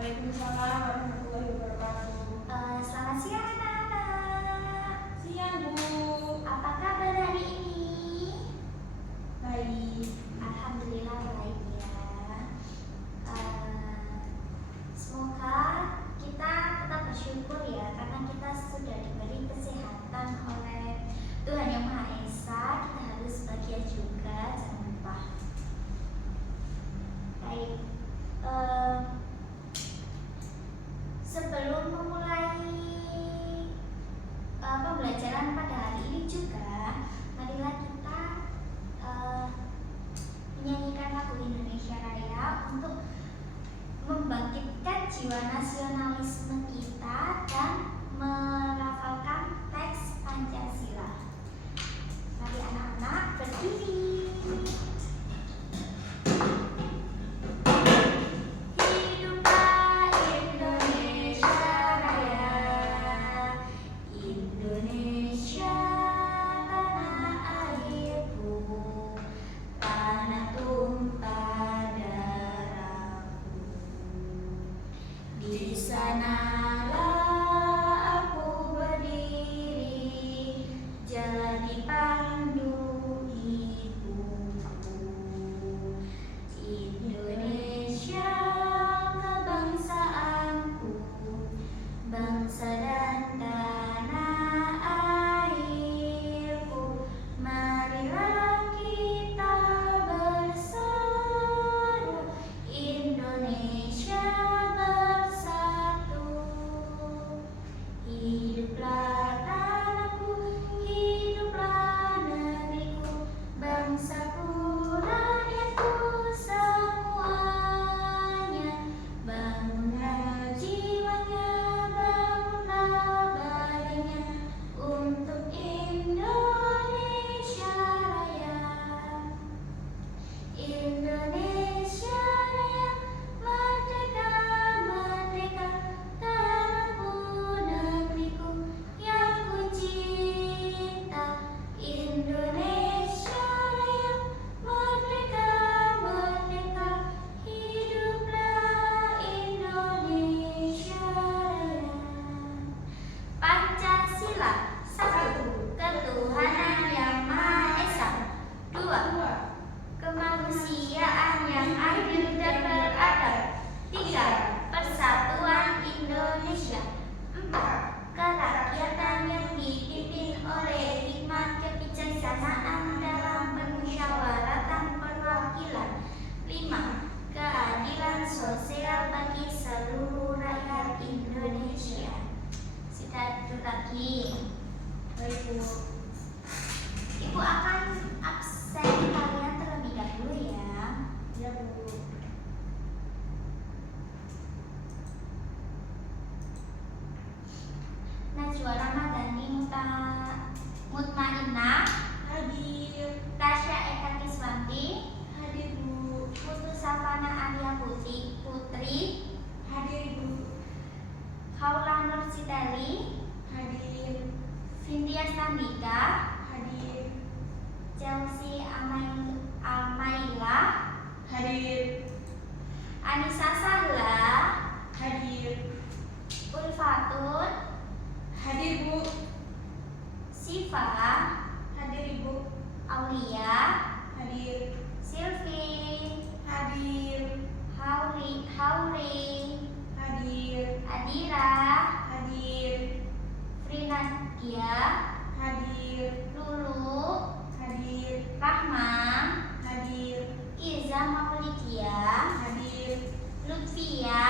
Waalaikumsalam warahmatullahi wabarakatuh. Selamat siang anak-anak. Siang Bu. Apa kabar hari ini? Baik. Alhamdulillah baik ya. Semoga kita tetap bersyukur ya, karena kita sudah diberi kesehatan oleh Tuhan Yang Maha Esa. Kita harus bahagia juga, jangan lupa. Baik. Sebelum memulai pembelajaran pada hari ini juga, marilah kita menyanyikan lagu Indonesia Raya untuk membangkitkan jiwa nasionalisme kita dan melafalkan teks Pancasila. Mari anak-anak berdiri. Ibu akan absen kalian terlebih dahulu ya. Ya Bu. Najwa Ramadhani Mutmainah Hadir. Tasya Eka Kiswanti Hadir Bu. Putu Savana Arya Putri Hadir Bu. Haula Nur Siteli Hadir. Cynthia Sandika Hadir. Chelsea Amaila Hadir. Anissa Sahla Hadir. Ulfatun Hadir Bu. Siva Hadir Ibu. Aulia Hadir. Silvi Hadir. Hauri Hadir. Adira Hadir. Frinadia Hadir. Lulu Hadir. Rahma Hadir. Iza Maulidia Hadir. Lutfia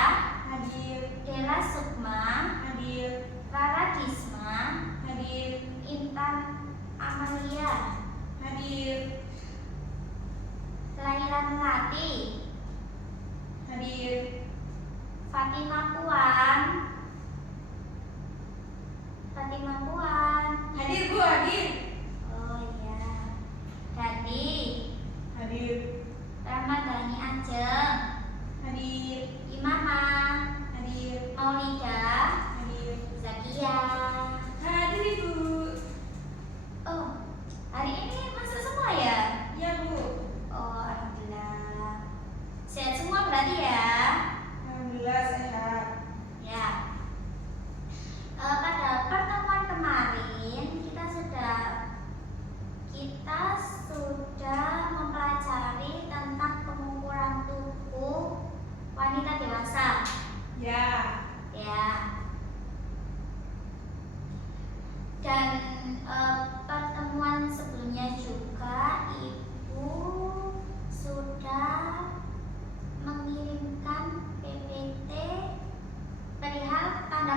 Hadir. Dela Sukma Hadir. Rara Kisma Hadir. Intan Amalia Hadir. Laila Melati Hadir. Fatimah Puan Hadir Bu, hadir. Oh iya Dadi Hadir. Ramadhani Ajeng Hadir. Imama Hadir. Maulida Hadir. Zakia. Hadir Ibu. Oh, hari ini masuk semua ya? Ya Bu. Oh, alhamdulillah. Sehat semua berarti ya? Alhamdulillah sehat.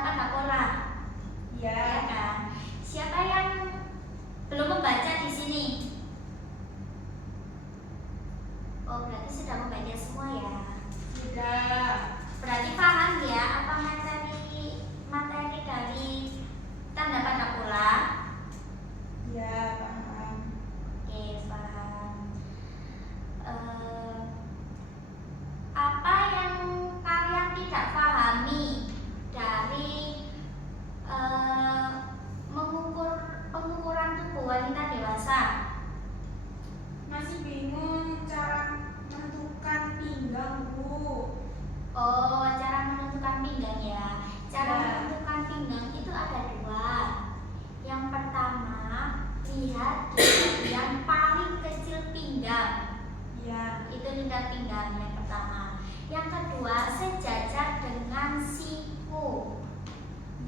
pada pola. Ya. Ya kan? Siapa yang belum membaca di sini? Oh, berarti sudah membaca semua ya. Sudah. Berarti paham ya apa materi dari tanda pada pola? Ya, paham. Oke, paham. Apa yang kalian tidak pahami dari pengukuran tubuh wanita dewasa? Masih bingung cara menentukan pinggang, Bu. Oh, cara menentukan pinggang ya. Cara Ya. menentukan pinggang itu ada dua. Yang pertama, lihat di bagian paling kecil pinggang. Ya. Itu lingkar pinggang yang pertama. Yang kedua, sejajar dengan siku.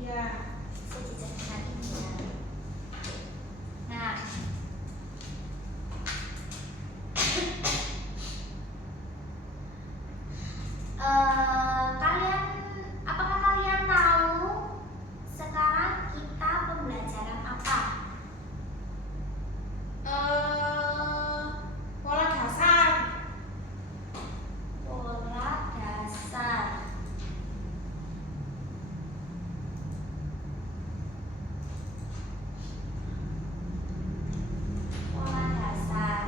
Ya. Sejajar dengan ini ya. Nah, apakah kalian tahu sekarang kita pembelajaran apa? Pola dasar. Pola dasar. Pola dasar.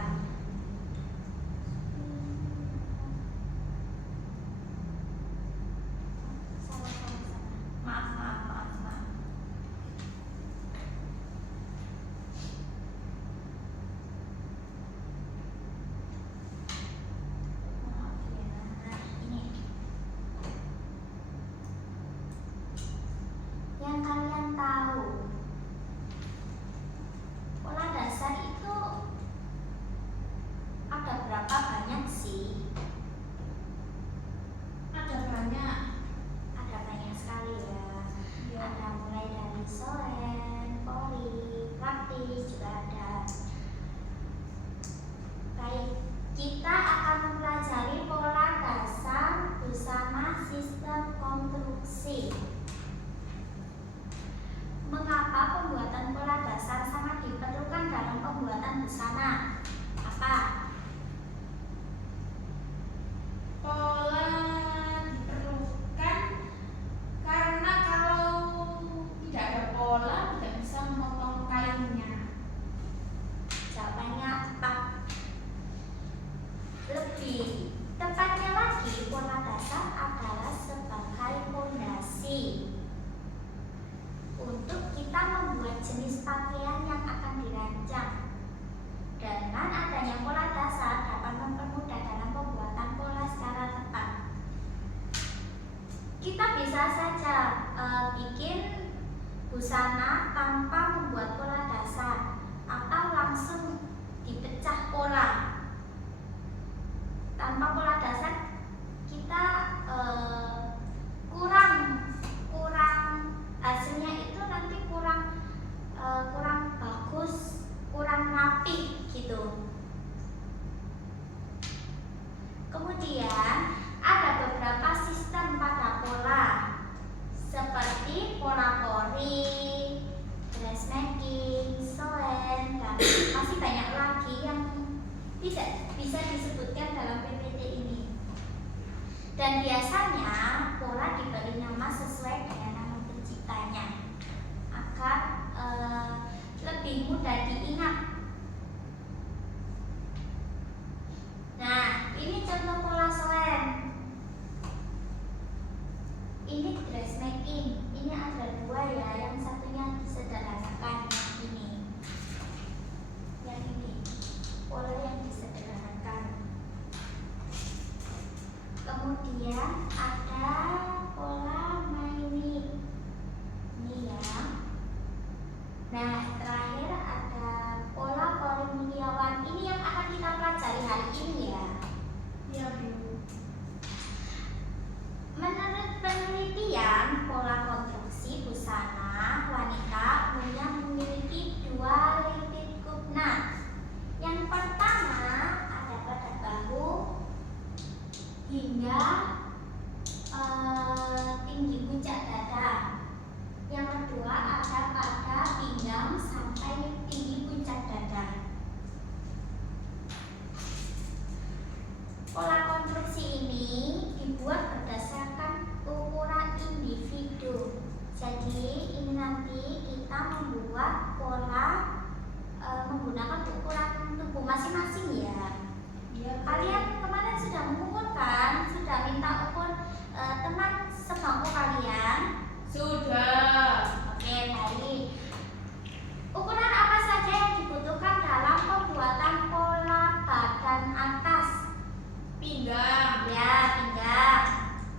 Maaf. Maaf ya. Ini. Yang kalian tahu, pola dasar itu ada berapa banyak sih? Ada banyak. Ada banyak sekali ya. Ya. Ada mulai dari solen, poli, praktis juga ada. Baik, kita akan mempelajari pola dasar busana sistem konstruksi. Mengapa pembuatan pola dasar sangat diperlukan dalam pembuatan busana? Apa? Pola diperlukan karena kalau tidak ada pola tidak bisa memotong kainnya. Jawabannya apa? Lebih tepatnya lagi, pola dasar adalah sebagai fondasi untuk kita membuat jenis pakaian yang akan dirancang. Dengan adanya pola dasar dapat mempermudah dalam pembuatan pola secara tepat. Kita bisa saja bikin busana tanpa membuat pola dasar atau langsung dipecah pola. Tanpa pola dasar kita kurang hasilnya itu nanti kurang bagus, kurang rapi gitu. Kemudian ada beberapa sistem pada pola seperti pola kori, dressmaking, sewen, dan masih banyak lagi yang tidak bisa disebutkan dalam PPT ini. Dan biasanya pola diberi nama sesuai dengan nama penciptanya agar lebih mudah diingat. Nah, ini contoh pola sewen. Ini dressmaking. Ini ada dua ya, yang satunya disederhanakan. Yang ini pola yang disederhanakan. Kemudian ada pola maini. Ini ya. Nah, terakhir ada pola polimuniawan. Ini yang akan kita pelajari hari ini ya. Ya, Bu. Menurut penelitian, pola konstruksi busana wanita umumnya memiliki dua lingkit kubna. Yang pertama ada pada bahu hingga tinggi puncak dada. pola konstruksi ini dibuat berdasarkan ukuran individu. Jadi ini nanti kita membuat pola menggunakan ukuran tubuh masing-masing ya. Iya. Kalian kemarin sudah mengukur kan? Sudah minta ukur teman sebangku kalian? Sudah. Oke, baik. Ukuran apa saja yang dibutuhkan dalam pembuatan pola badan atas? Pinggang. Ya, pinggang.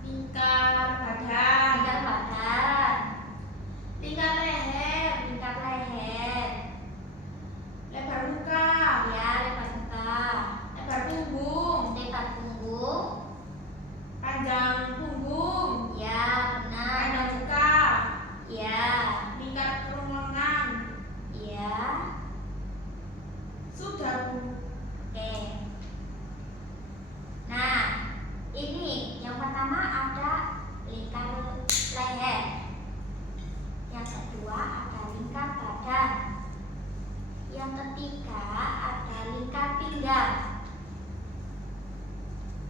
Lingkar badan. Pinggang badan. Lingkar leher. Lingkar leher. Lebar muka. Ya, lebar muka. Lebar punggung. Lebar punggung. Panjang punggung. Ya, benar. Panjang muka. Ya, Lingkar kerongkongan. ya. Sudah, Bu. Oke. Nah, ini yang pertama ada lingkar leher. Yang kedua ada lingkar badan. Yang ketiga ada lingkar pinggang.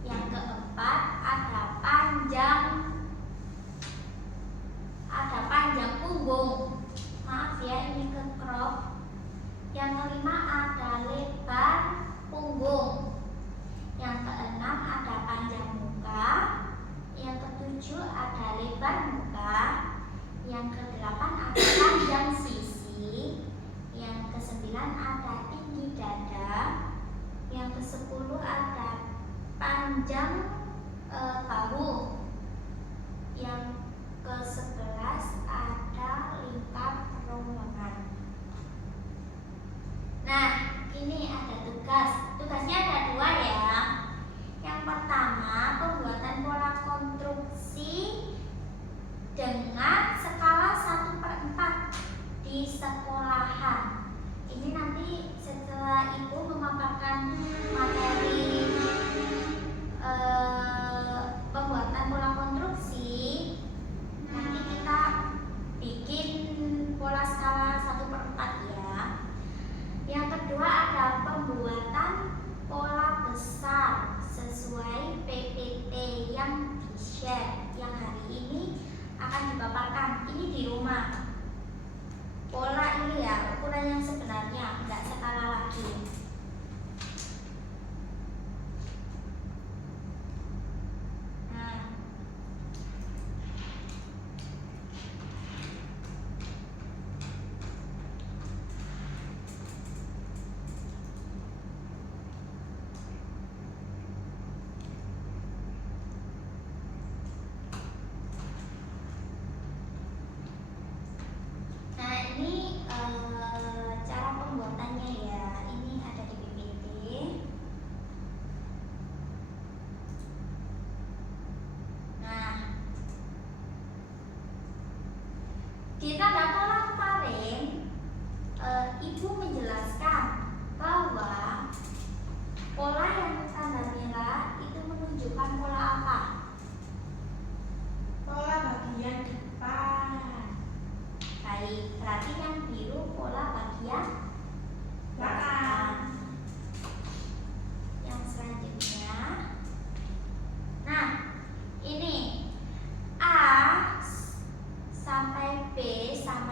Yang keempat ada panjang punggung. Maaf ya, ini ke crop. Yang kelima ada lebar punggung. Yang keenam ada panjang muka. Yang ketujuh ada lebar muka. Yang kedelapan ada panjang sisi. Yang kesembilan ada tinggi dada. Yang kesepuluh ada panjang bahu. Yang ke-11 ada lingkar kerongkongan. Nah, ini ada tugas. Tugasnya ada 2 ya. Yang pertama, pembuatan pola konstruksi dengan skala 1/4 di sekolahan. Ini nanti setelah Ibu memaparkan materi pembuatan pola konstruksi, nanti kita bikin pola skala 1/4 ya. Yang kedua ada pembuatan pola besar sesuai PPT yang di-share, yang hari ini akan dipaparkan. Ini di rumah. Pola ini ya, ukuran yang sebenarnya, enggak skala lagi. Ini cara pembuatannya ya. Ini ada di PPT. Nah, di tanda pola kemarin Ibu menjelaskan bahwa pola yang tanda merah itu menunjukkan pola apa? Pola bagian depan. Baik, berarti yang biru pola bagian Belakang. Yang selanjutnya, nah ini A sampai B sama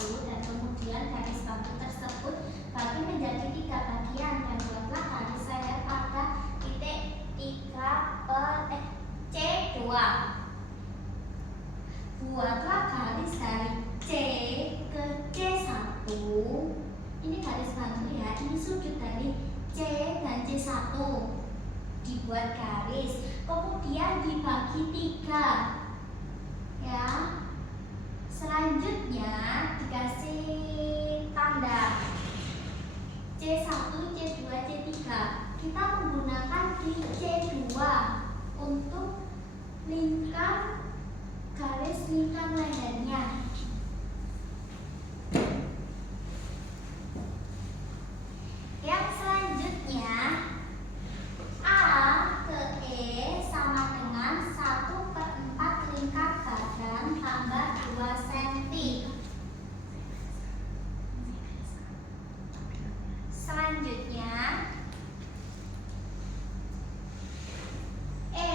1 dan kemudian garis bantu tersebut bagi menjadi 3 bagian dan buatlah garis leher pada titik C2. Buatlah garis dari C ke C1. Ini garis bantu ya, ini sudut dari C dan C1. Dibuat garis, kemudian dibagi 3 ya. Selanjutnya dikasih tanda C1, C2, C3. Kita menggunakan di C2 untuk lingkar garis lingkar lehernya. Yang selanjutnya A ke E sama dengan 1/4 lingkar badan tambah 2 cm. Selanjutnya E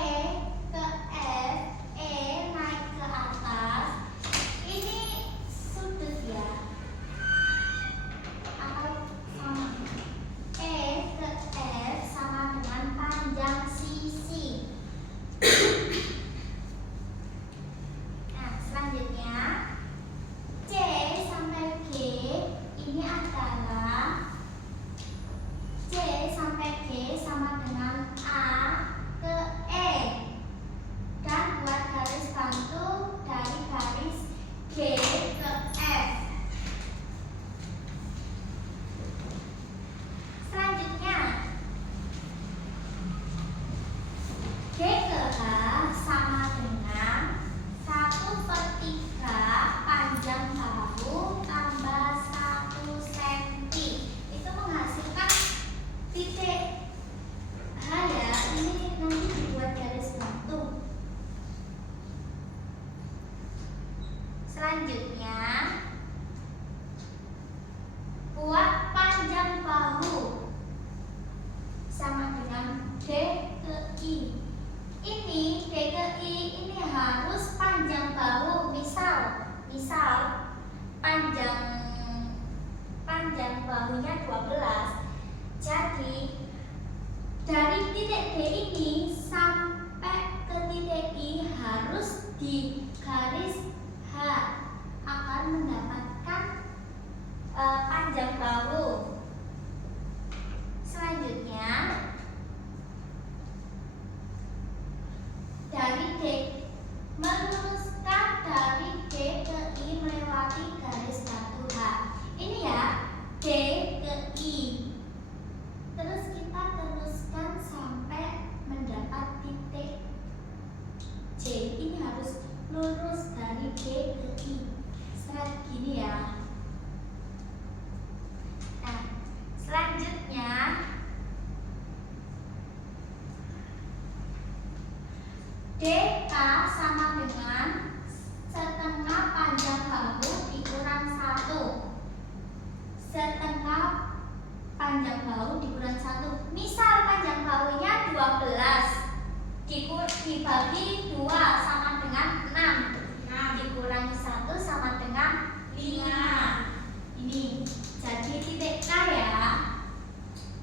ke F, E naik ke atas. Ini sudut ya, atau sama. E ke F sama dengan panjang sisi. Nah, selanjutnya C sampai G ini adalah C sampai G sama dengan A ke E, dan buat garis bantu dari garis G ke F. Selanjutnya G ke H sama dengan 1/3 panjang bahu tambah 1 cm. Itu menghasilkan titik H ya. Ini nanti dibuat garis bantu. Selanjutnya buat panjang bahu sama dengan D ke I. Ini D ke I ini harus panjang bahu. Misal panjang bahunya 12. Jadi dari titik D ini sampai ke titik I harus di garis H akan mendapatkan panjang bahu. Selanjutnya dari D meluruskan dari D ke I melewati garis bantu H. Ini ya, D ke I. Terus kita teruskan sampai mendapat titik C. Ini harus lurus dari D ke I. Serat gini ya. Nah, selanjutnya DK sama dengan setengah panjang bahu dikurang 1. Setengah panjang bahu dikurang 1. Misal panjang bahunya 12 dibagi 2 sama dengan 6. Dikurangi 1 sama dengan 5. Ini jadi titik K ya.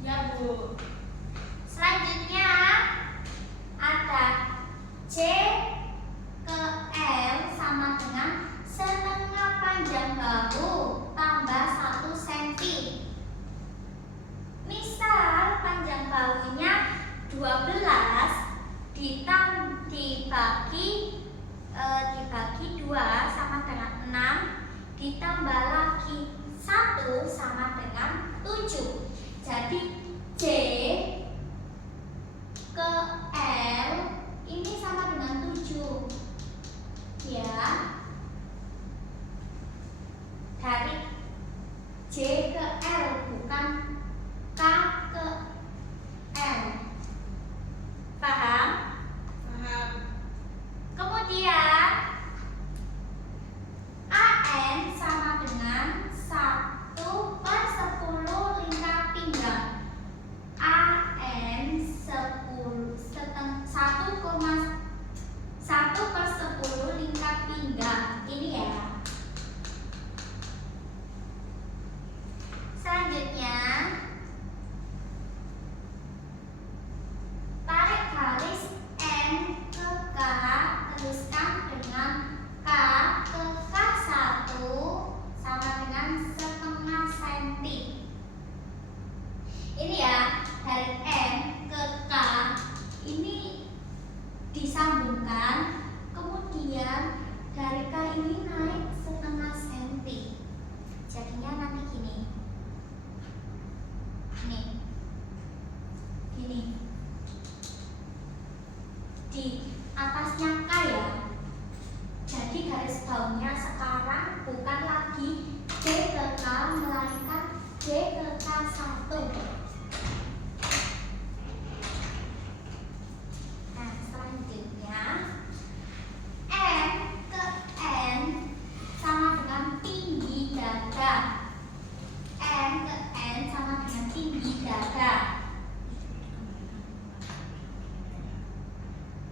Ya Bu. Selanjutnya ada C ke L sama dengan setengah panjang bahu tambah 1 cm. Misal panjang bahunya 12 dibagi 2 sama dengan 6, ditambah lagi 1 sama dengan 7. Jadi C ke L ini sama dengan 7 ya. Dari J ke L, bukan K ke L. Paham? Paham. Kemudian AN sama dengan 1/10 lingkar pinggang. melarikan D ke K1. Nah, selanjutnya M ke N sama dengan tinggi dada. M ke N sama dengan tinggi dada.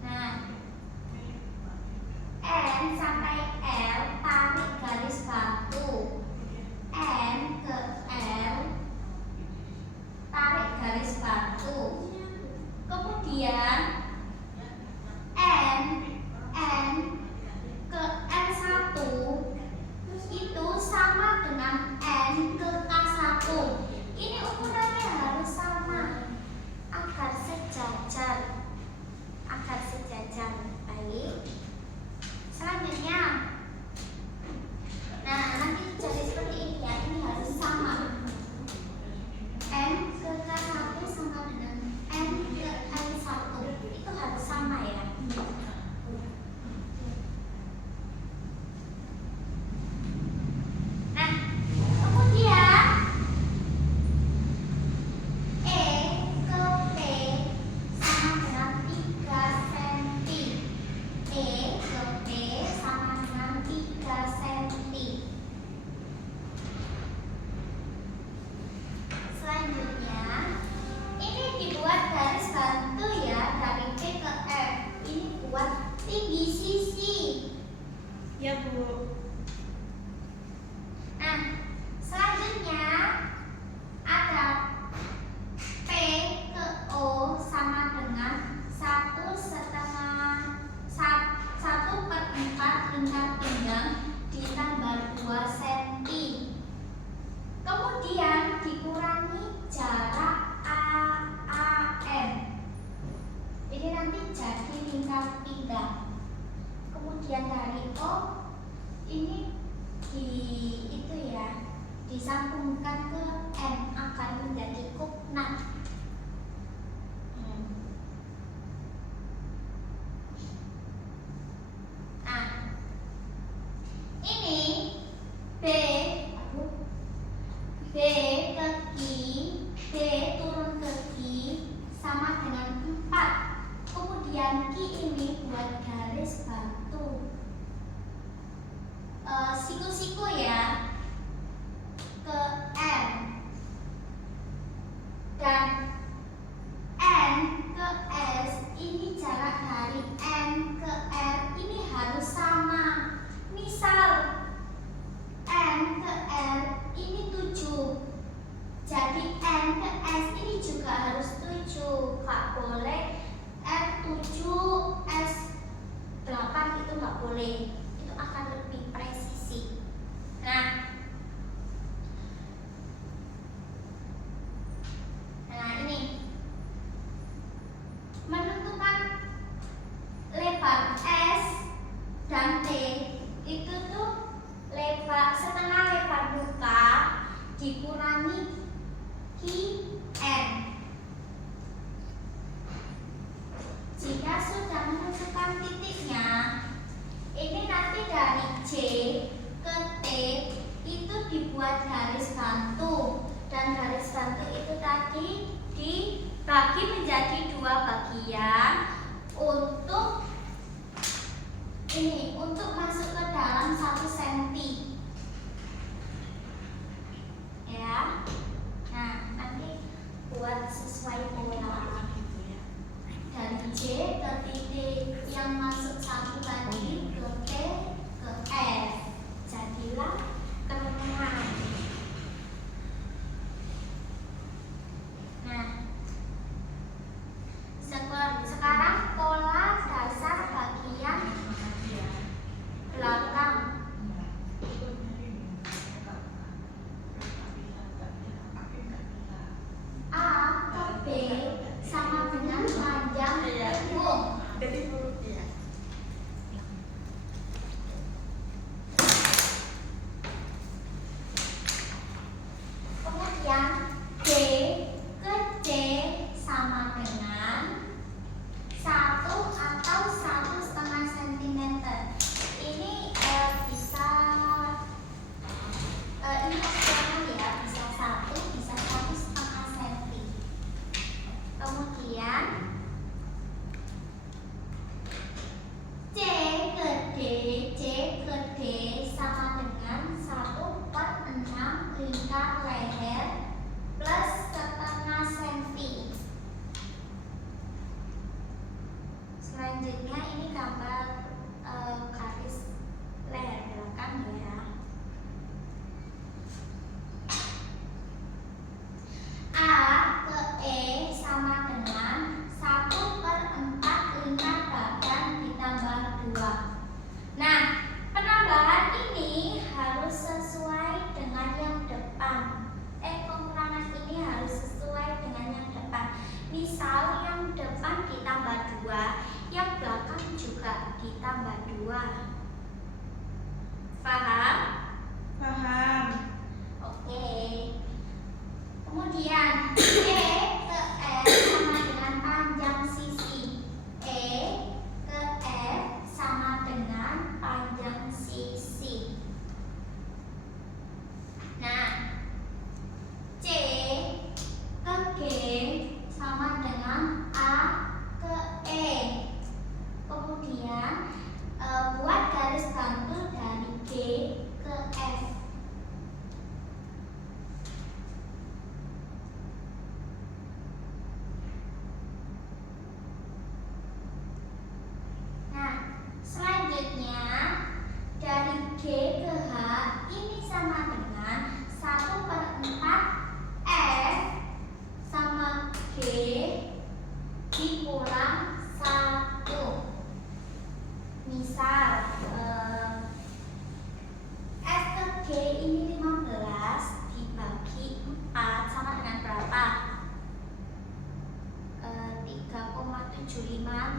Nah, N sampai L tarik garis batu. N ke L tarik garis batu. Kemudian N ke N1 itu sama dengan N ke K1. Ini ukurannya harus sama agar sejajar. Baik. Selanjutnya, nah nanti jadi seperti ini ya. Ini harus sama. N ke K1 sama dengan N ke N1. Itu harus sama ya. Nah, kemudian E ke P sama dengan 3 cm. E ke P sama dengan 3 cm. Selanjutnya, ini dibuat garis bantu ya dari P ke F. Ini buat tinggi sisi. Ya Bu. Nah, selanjutnya ada P ke O sama dengan 1/4 lingkar pinggang ditambah 2 cm. Kemudian dikurangi jarak AAM. Ini nanti jadi lingkar pinggang. Kemudian dari O ini disambungkan ke N akan menjadi kuknat. Nah, ini B ke Q, B turun ke Q sama dengan 4. Kemudian Q ini buat garis bantu siku-siku ya ke N, dan N ke S. Ini jarak dari N ke R ini harus sama. Misal N ke R ini 7, jadi N ke S ini juga harus 7. Gak boleh R7 S8, itu gak boleh. Itu akan lebih presisi. Nah, ini menentukan lebar S dan T itu tuh setengah lebar muka dikurangi N. Jika sudah menentukan titiknya, ini nanti dari J ke T itu dibuat garis bantu, dan garis bantu itu tadi dibagi menjadi 2 bagian untuk masuk ke dalam 1 cm ya. Nah, nanti buat sesuai pola dari J ke titik yang masuk 1 tadi ke T ke F, jadilah kerengan. Nah, sekarang pola dasar bagian belakang.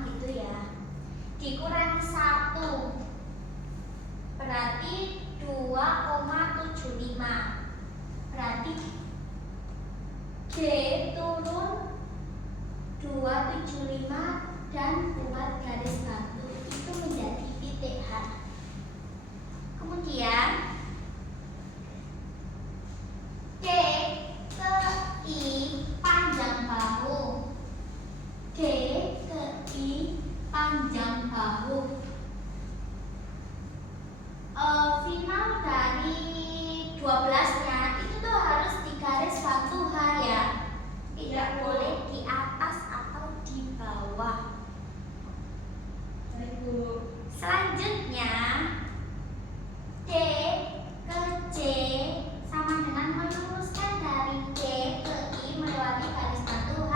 gitu ya. Dikurangi 1 berarti 2,75. Berarti D turun 275 dan buat garis batu itu menjadi titik H. Kemudian D ke I panjang bahu. D ke I panjang bahu. Final dari 12-nya itu tuh harus di garis batu H ya. Tidak boleh di atas atau di bawah. Baik, Bu. Selanjutnya D ke C sama dengan meluruskan dari D ke I melewati garis batu H.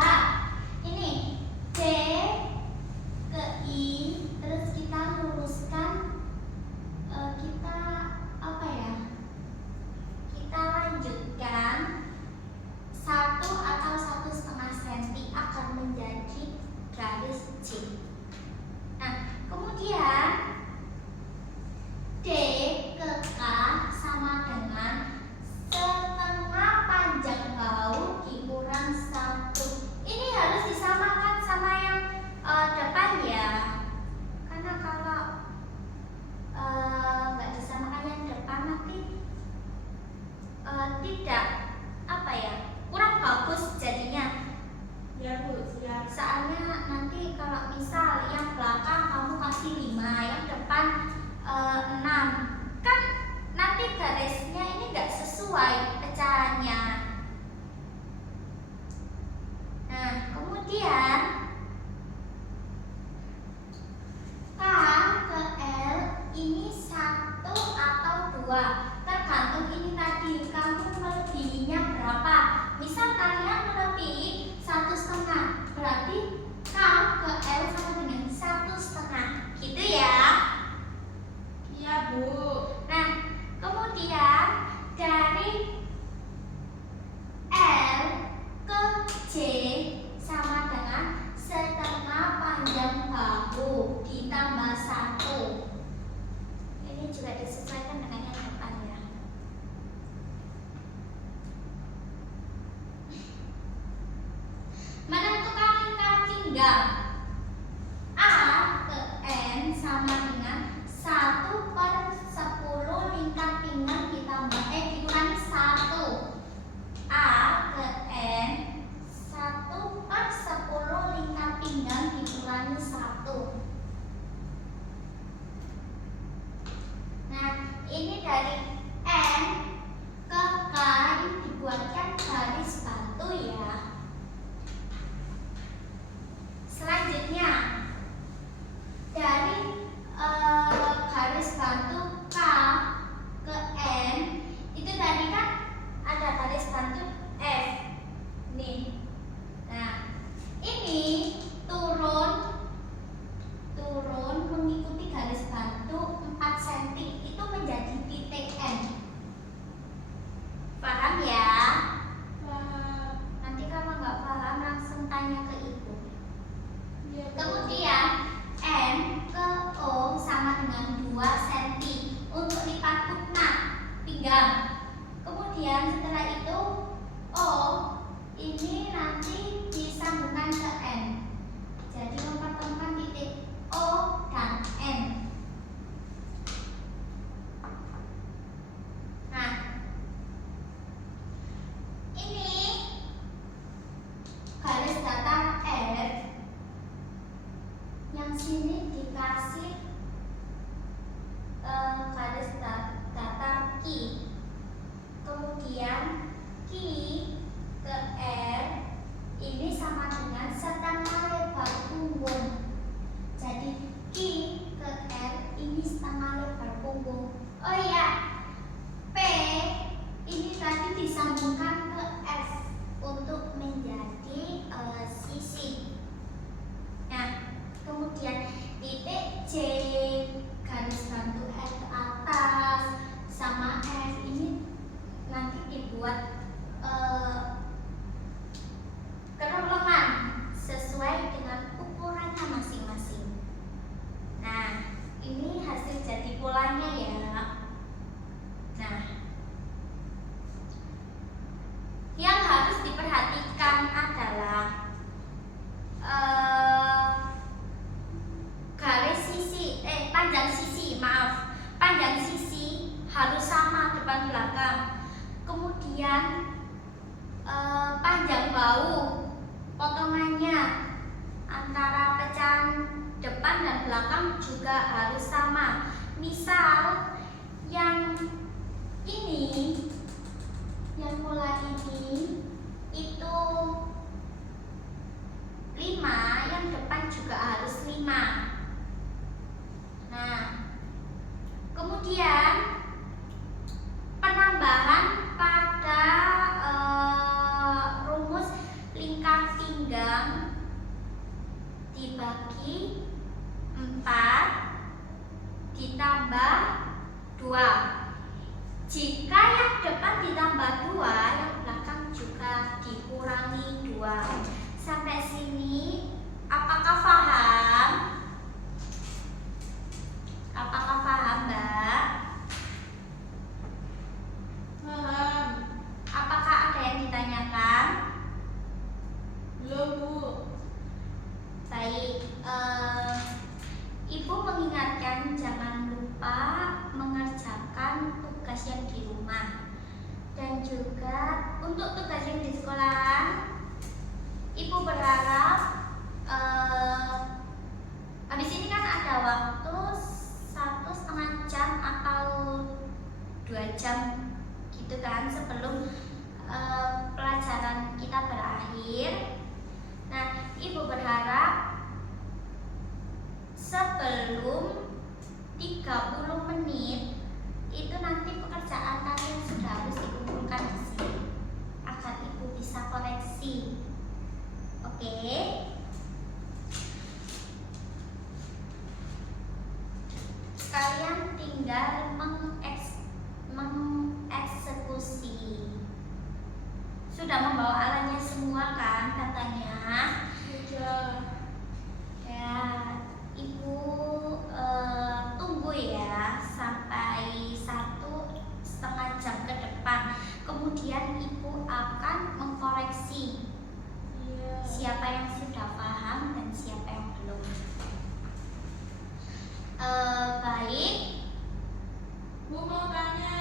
Ini D ke I, terus kita luruskan, kita apa ya? Kita lanjutkan 1 atau 1,5 cm akan menjadi garis C. Nah, kemudian D ke K sama dengan setengah panjang bahu dikurang 1. Ini harus disamakan sama yang depan ya. Karena kalau nggak disamakan yang depan nanti tidak apa ya, kurang bagus jadinya. Ya, Bu, siap. Soalnya nanti kalau misal yang belakang kamu kasih 5, yang depan 6, kan nanti garisnya ini nggak sesuai pecahannya. Nah, kemudian K ke L ini 1 atau 2, tergantung ini tadi kamu melebihinya berapa. Misal kalian melebihi 1,5, berarti K ke L sama dengan 1,5 gitu ya. Iya, Bu. Nah, kemudian dari L ke J sama dengan setengah panjang bahu ditambah 1. Ini juga disesuaikan dengan yang depan ya. Menentukan lingkar pinggang. A ke N sama dengan 1/10 lingkar pinggang ditambah dikurangi 1. A ke N 1/10 lingkar pinggang dikurangi 1. Nah, ini dari N ke K ini dibuatkan garis batu ya. Selanjutnya dari garis batu K ke N itu tadi kan ada garis batu F nih. Nah, ini turun mengikuti garis batu 4 cm itu menjadi titik N. Paham ya? Paham. Nanti kalau nggak paham langsung tanya ke ibu. Iya, Bu. Kemudian M ke O sama dengan 2 cm untuk lipat kutna pinggang. Kemudian setelah itu O ini nanti disambungkan ke N. Jadi mempertemukan titik O dan N. Nah, ini garis datar F, yang sini dikasih garis datar Q. Kemudian Q ke R ini sama dengan setengah lebar punggung. Jadi Q ke R ini setengah lebar punggung. Oh iya, P ini tadi disambungkan ke S untuk menjadi sisi. Nah, kemudian titik J garis bantu F ke atas sama F ini nanti dibuat kerongkongan sesuai dengan ukurannya masing-masing. belakang. Kemudian panjang bahu, potongannya antara pecahan depan dan belakang juga harus sama. Misal yang ini, yang pola ini itu 5, yang depan juga harus 5. Nah, kemudian penambahan pada rumus lingkar pinggang dibagi 4 ditambah 2. Jika yang depan ditambah 2, yang belakang juga dikurangi 2. Sampai sini apakah paham? Apakah paham, Mbak? Paham. Apakah ada yang ditanyakan? Belum, Bu. Baik, Ibu mengingatkan jangan lupa mengerjakan tugas yang di rumah. Dan juga untuk tugas yang di sekolah, Ibu berharap habis ini kan ada waktu 1,5 jam atau 2 jam gitu kan sebelum pelajaran kita berakhir. Nah, Ibu berharap sebelum 30 menit itu nanti pekerjaan kalian sudah harus dikumpulkan di sini agar Ibu bisa koreksi. Oke? Kalian tinggal mengeksekusi. Sudah membawa alatnya semua kan katanya? Sudah. Ya, Ibu tunggu ya sampai 1,5 jam ke depan. Kemudian Ibu akan mengkoreksi Iya. siapa yang sudah paham dan siapa yang belum. Baik. Bu mau tanya.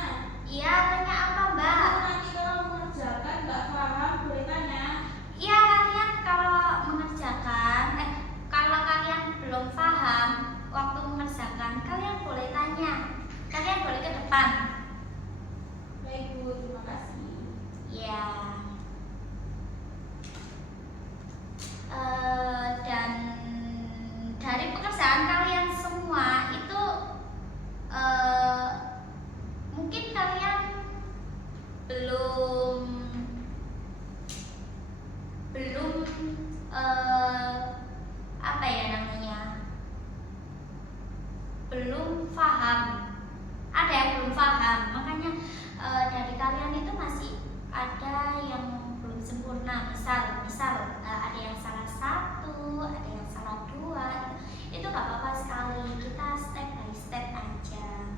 Iya, tanya apa, Mbak? Bu, nanti kalau mengerjakan nggak paham boleh tanya. Iya, kalian kalau mengerjakan, kalau kalian belum paham waktu mengerjakan, kalian boleh tanya. Kalian boleh ke depan. Baik, Bu, terima kasih. Ya. Dan dari pekerjaan kalian semua itu mungkin kalian belum apa ya namanya, belum paham. Ada yang belum paham, makanya dari kalian itu masih ada yang belum sempurna. Misal ada yang salah 1, ada yang salah 2, itu gak apa-apa sekali, kita step by step aja.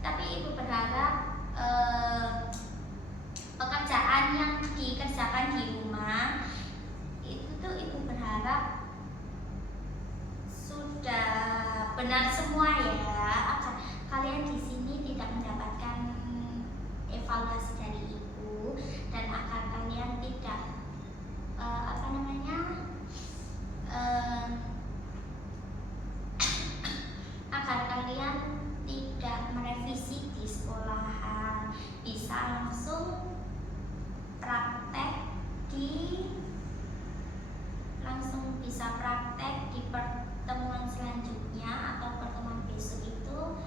Tapi Ibu berharap pekerjaan yang dikerjakan di rumah itu tuh Ibu berharap sudah benar semua ya, agar kalian di sini tidak mendapatkan evaluasi dari Ibu, dan agar kalian tidak agar kalian tidak merevisi di sekolahan, bisa langsung praktek di pertemuan selanjutnya atau pertemuan besok itu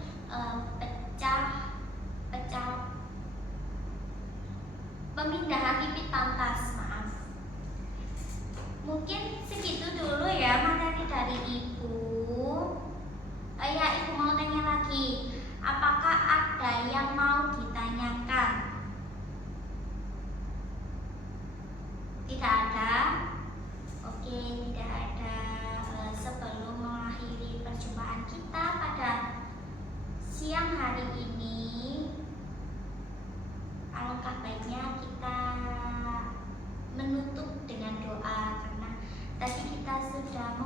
pemindahan pipit pantas, maaf. Mungkin segitu dulu ya materi dari Ibu. Ya, Ibu mau tanya lagi, apakah ada yang mau ditanyakan? Tidak ada? Oke, tidak ada. Sebelum mengakhiri perjumpaan kita pada siang hari ini, alangkah baiknya kita menutup dengan doa, karena tadi kita sudah